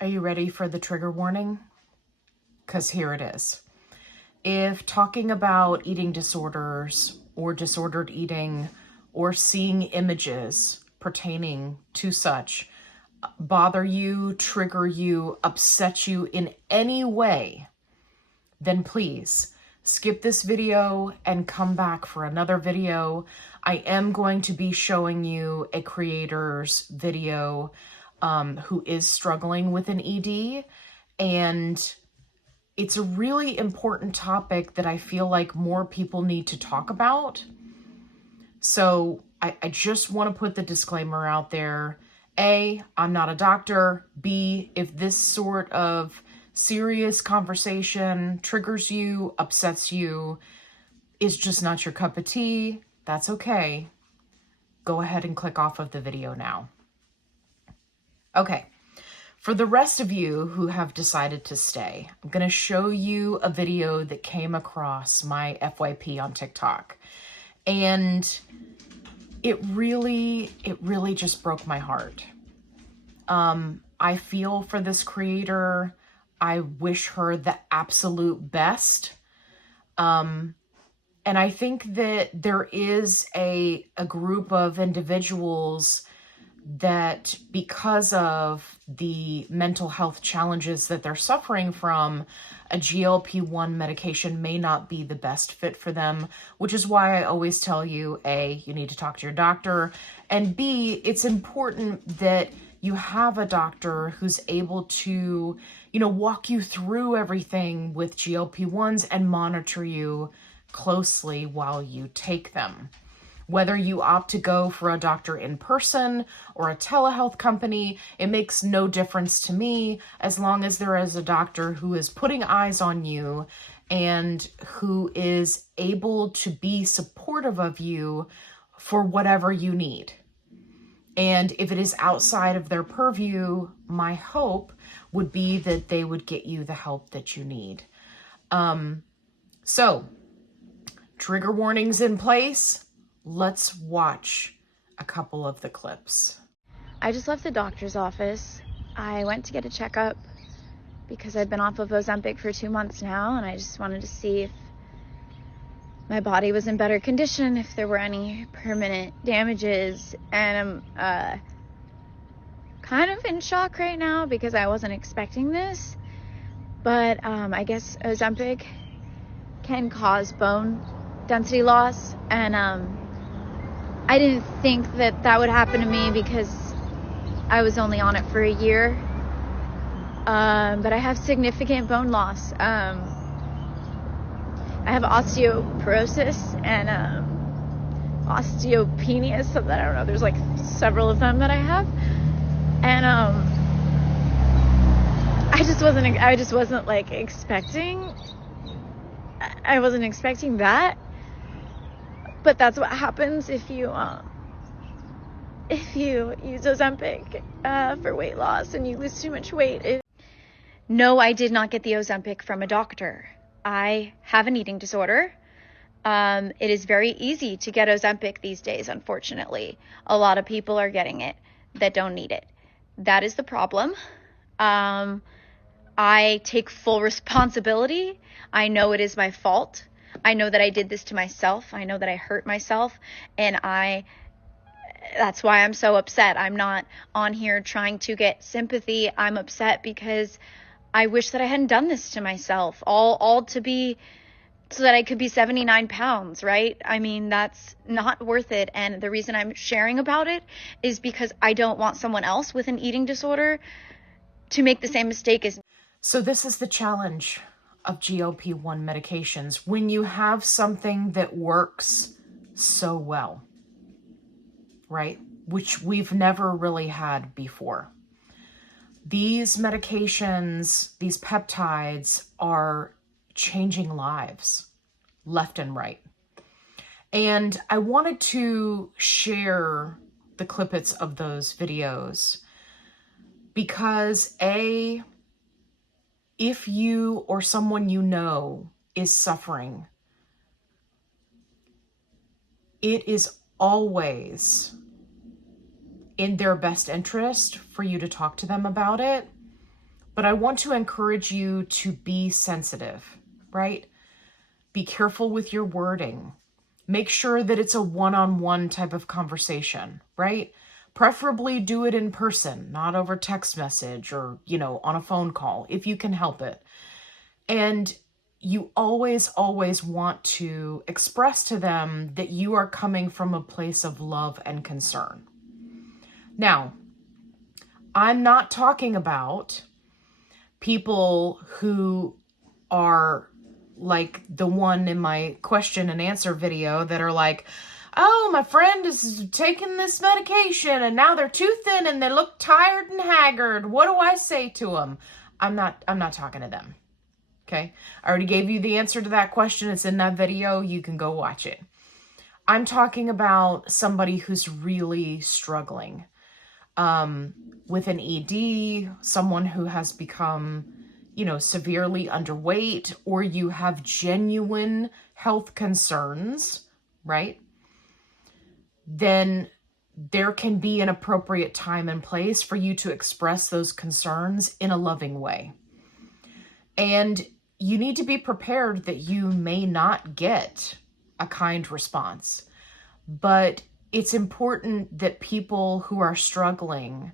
Are you ready for the trigger warning? Because here it is. If talking about eating disorders or disordered eating or seeing images pertaining to such bother you, trigger you, upset you in any way, then please skip this video and come back for another video. I am going to be showing you a creator's video who is struggling with an ED, and it's a really important topic that I feel like more people need to talk about. So I just want to put the disclaimer out there. A, I'm not a doctor. B, if this sort of serious conversation triggers you, upsets you, is just not your cup of tea, that's okay. Go ahead and click off of the video now. Okay, for the rest of you who have decided to stay, I'm going to show you a video that came across my FYP on TikTok. And it really just broke my heart. I feel for this creator. I wish her the absolute best. And I think that there is a group of individuals that, because of the mental health challenges that they're suffering from, a GLP-1 medication may not be the best fit for them, which is why I always tell you, A, you need to talk to your doctor, and B, it's important that you have a doctor who's able to, walk you through everything with GLP-1s and monitor you closely while you take them. Whether you opt to go for a doctor in person or a telehealth company, it makes no difference to me as long as there is a doctor who is putting eyes on you and who is able to be supportive of you for whatever you need. And if it is outside of their purview, my hope would be that they would get you the help that you need. So, trigger warnings in place. Let's watch a couple of the clips. I just left the doctor's office. I went to get a checkup because I've been off of Ozempic for 2 months now, and I just wanted to see if my body was in better condition, if there were any permanent damages. And I'm kind of in shock right now because I wasn't expecting this. But I guess Ozempic can cause bone density loss, and I didn't think that that would happen to me because I was only on it for a year. But I have significant bone loss. I have osteoporosis and osteopenia, so that I don't know, there's like several of them that I have. And I wasn't expecting that. But that's what happens if you use Ozempic for weight loss and you lose too much weight. No, I did not get the Ozempic from a doctor. I have an eating disorder. It is very easy to get Ozempic these days, unfortunately. A lot of people are getting it that don't need it. That is the problem. I take full responsibility. I know it is my fault. I know that I did this to myself. I know that I hurt myself, and that's why I'm so upset. I'm not on here trying to get sympathy. I'm upset because I wish that I hadn't done this to myself, all to be so that I could be 79 pounds, right? I mean, that's not worth it. And the reason I'm sharing about it is because I don't want someone else with an eating disorder to make the same mistake as me. So this is the challenge of GLP-1 medications. When you have something that works so well, right? Which we've never really had before. These medications, these peptides are changing lives left and right. And I wanted to share the clippets of those videos because if you or someone you know is suffering, it is always in their best interest for you to talk to them about it But I want to encourage you to be sensitive, right? Be careful with your wording. Make sure that it's a one-on-one type of conversation, right? Preferably do it in person, not over text message or, on a phone call, if you can help it. And you always, always want to express to them that you are coming from a place of love and concern. Now, I'm not talking about people who are like the one in my question and answer video that are like, oh, my friend is taking this medication and now they're too thin and they look tired and haggard. What do I say to them? I'm not talking to them. Okay. I already gave you the answer to that question. It's in that video. You can go watch it. I'm talking about somebody who's really struggling with an ED, someone who has become, severely underweight, or you have genuine health concerns, right? Then there can be an appropriate time and place for you to express those concerns in a loving way. And you need to be prepared that you may not get a kind response, but it's important that people who are struggling,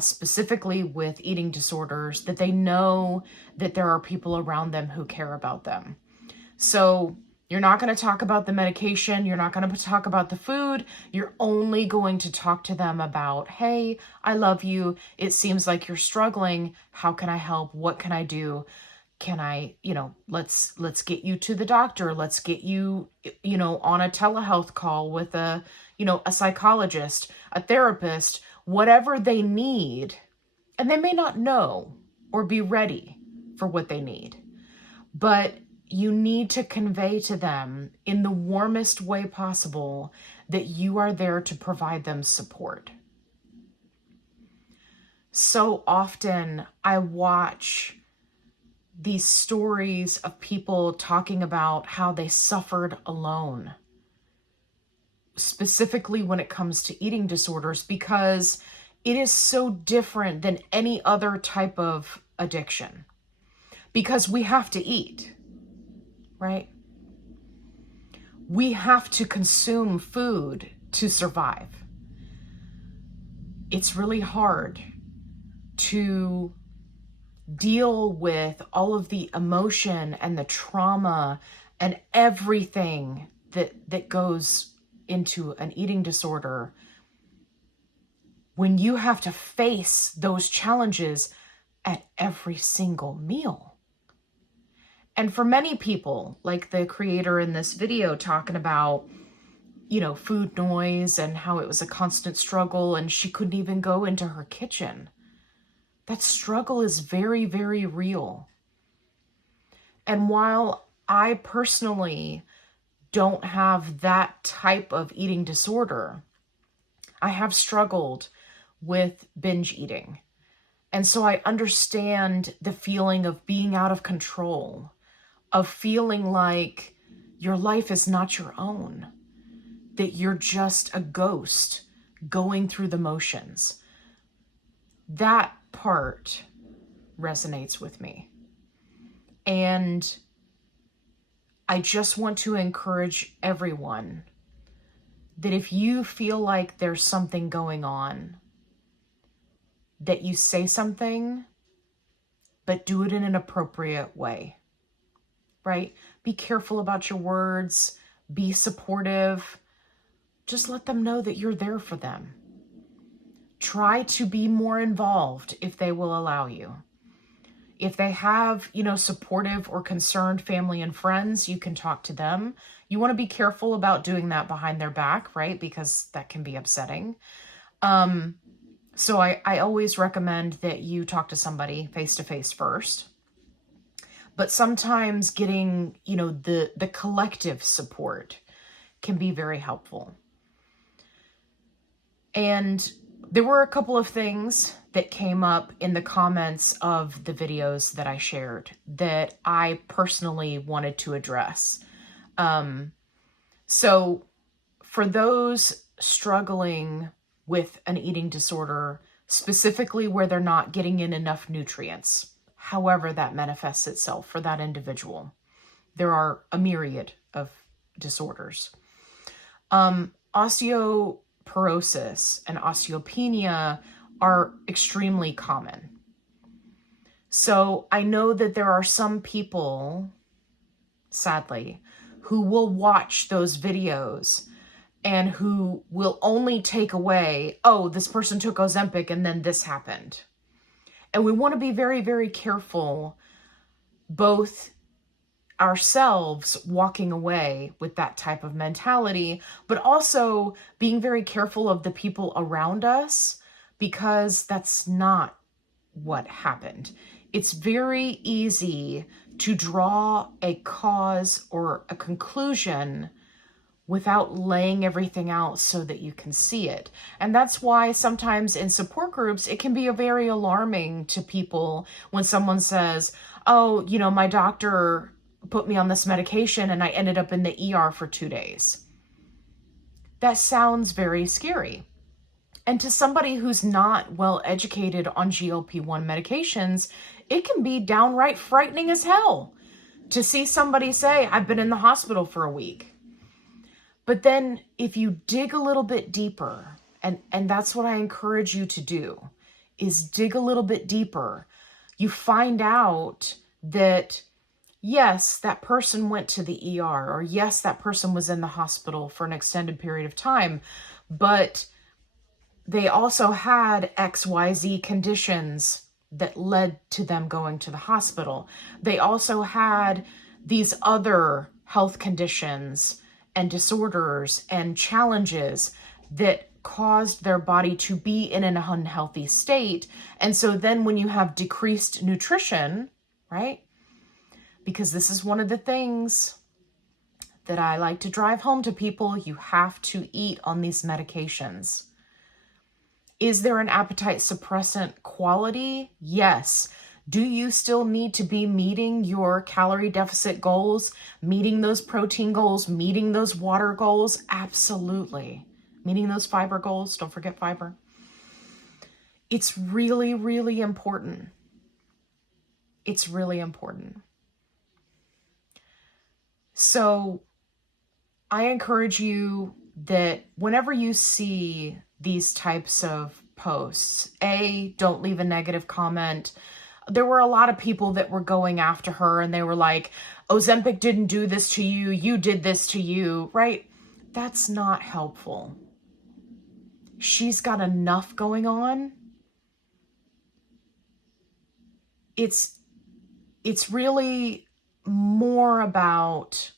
specifically with eating disorders, that they know that there are people around them who care about them. So you're not going to talk about the medication. You're not going to talk about the food. You're only going to talk to them about, hey, I love you. It seems like you're struggling. How can I help? What can I do? Can I, let's get you to the doctor. Let's get you, on a telehealth call with a psychologist, a therapist, whatever they need. And they may not know or be ready for what they need, but you need to convey to them in the warmest way possible that you are there to provide them support. So often I watch these stories of people talking about how they suffered alone, specifically when it comes to eating disorders, because it is so different than any other type of addiction, because we have to eat, right? We have to consume food to survive. It's really hard to deal with all of the emotion and the trauma and everything that goes into an eating disorder when you have to face those challenges at every single meal. And for many people, like the creator in this video talking about, food noise and how it was a constant struggle and she couldn't even go into her kitchen. That struggle is very, very real. And while I personally don't have that type of eating disorder, I have struggled with binge eating. And so I understand the feeling of being out of control, of feeling like your life is not your own, that you're just a ghost going through the motions. That part resonates with me. And I just want to encourage everyone that if you feel like there's something going on, that you say something, but do it in an appropriate way, right? Be careful about your words, be supportive. Just let them know that you're there for them. Try to be more involved if they will allow you. If they have, supportive or concerned family and friends, you can talk to them. You want to be careful about doing that behind their back, right? Because that can be upsetting. So I always recommend that you talk to somebody face-to-face first. But sometimes getting, the collective support can be very helpful. And there were a couple of things that came up in the comments of the videos that I shared that I personally wanted to address. So for those struggling with an eating disorder, specifically where they're not getting in enough nutrients, however that manifests itself for that individual. There are a myriad of disorders. Osteoporosis and osteopenia are extremely common. So I know that there are some people, sadly, who will watch those videos and who will only take away, oh, this person took Ozempic and then this happened. And we want to be very, very careful, both ourselves walking away with that type of mentality, but also being very careful of the people around us, because that's not what happened. It's very easy to draw a cause or a conclusion without laying everything out so that you can see it. And that's why sometimes in support groups, it can be very alarming to people when someone says, oh, you know, my doctor put me on this medication and I ended up in the ER for 2 days. That sounds very scary. And to somebody who's not well educated on GLP-1 medications, it can be downright frightening as hell to see somebody say, I've been in the hospital for a week. But then if you dig a little bit deeper, and that's what I encourage you to do, is dig a little bit deeper, you find out that, yes, that person went to the ER, or yes, that person was in the hospital for an extended period of time, but they also had XYZ conditions that led to them going to the hospital. They also had these other health conditions and disorders and challenges that caused their body to be in an unhealthy state. And so then when you have decreased nutrition, right? Because this is one of the things that I like to drive home to people, you have to eat on these medications. Is there an appetite suppressant quality? Yes. Do you still need to be meeting your calorie deficit goals, meeting those protein goals, meeting those water goals? Absolutely. Meeting those fiber goals. Don't forget fiber. It's really, really important. It's really important. So I encourage you that whenever you see these types of posts, don't leave a negative comment. There were a lot of people that were going after her and they were like, Ozempic didn't do this to you, you did this to you, right? That's not helpful. She's got enough going on. It's really more about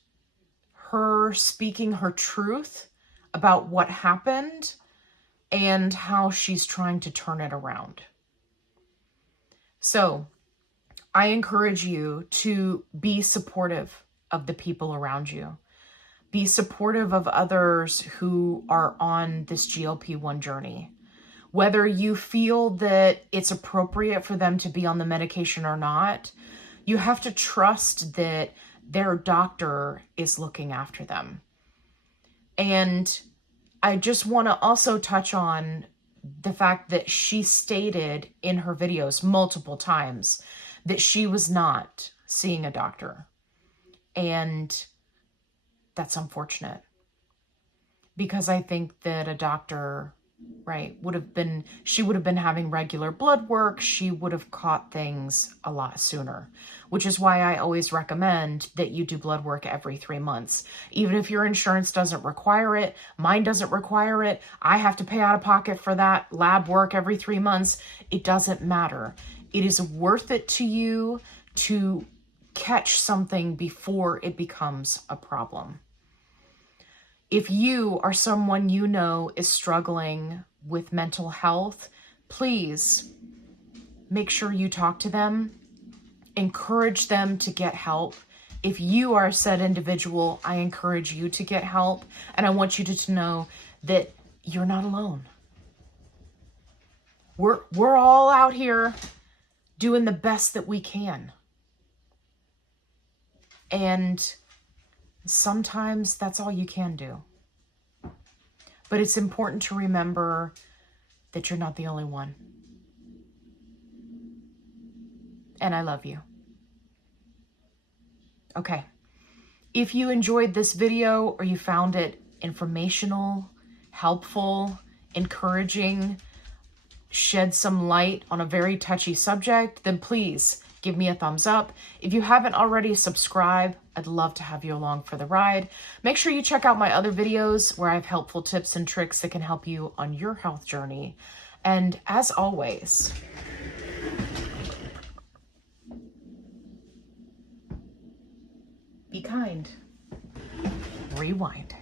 her speaking her truth about what happened and how she's trying to turn it around. So I encourage you to be supportive of the people around you. Be supportive of others who are on this GLP-1 journey. Whether you feel that it's appropriate for them to be on the medication or not, you have to trust that their doctor is looking after them. And I just want to also touch on the fact that she stated in her videos multiple times that she was not seeing a doctor. And that's unfortunate, because I think that a doctor, right, she would have been having regular blood work. She would have caught things a lot sooner, which is why I always recommend that you do blood work every 3 months. Even if your insurance doesn't require it, mine doesn't require it, I have to pay out of pocket for that lab work every 3 months. It doesn't matter. It is worth it to you to catch something before it becomes a problem. If you or someone you know is struggling with mental health, please make sure you talk to them. Encourage them to get help. If you are a said individual, I encourage you to get help. And I want you to know that you're not alone. We're all out here doing the best that we can. And sometimes that's all you can do. But it's important to remember that you're not the only one. and I love you. Okay. If you enjoyed this video or you found it informational, helpful, encouraging, shed some light on a very touchy subject, then please give me a thumbs up. If you haven't already, subscribe. I'd love to have you along for the ride. Make sure you check out my other videos where I have helpful tips and tricks that can help you on your health journey. And as always, be kind. Rewind.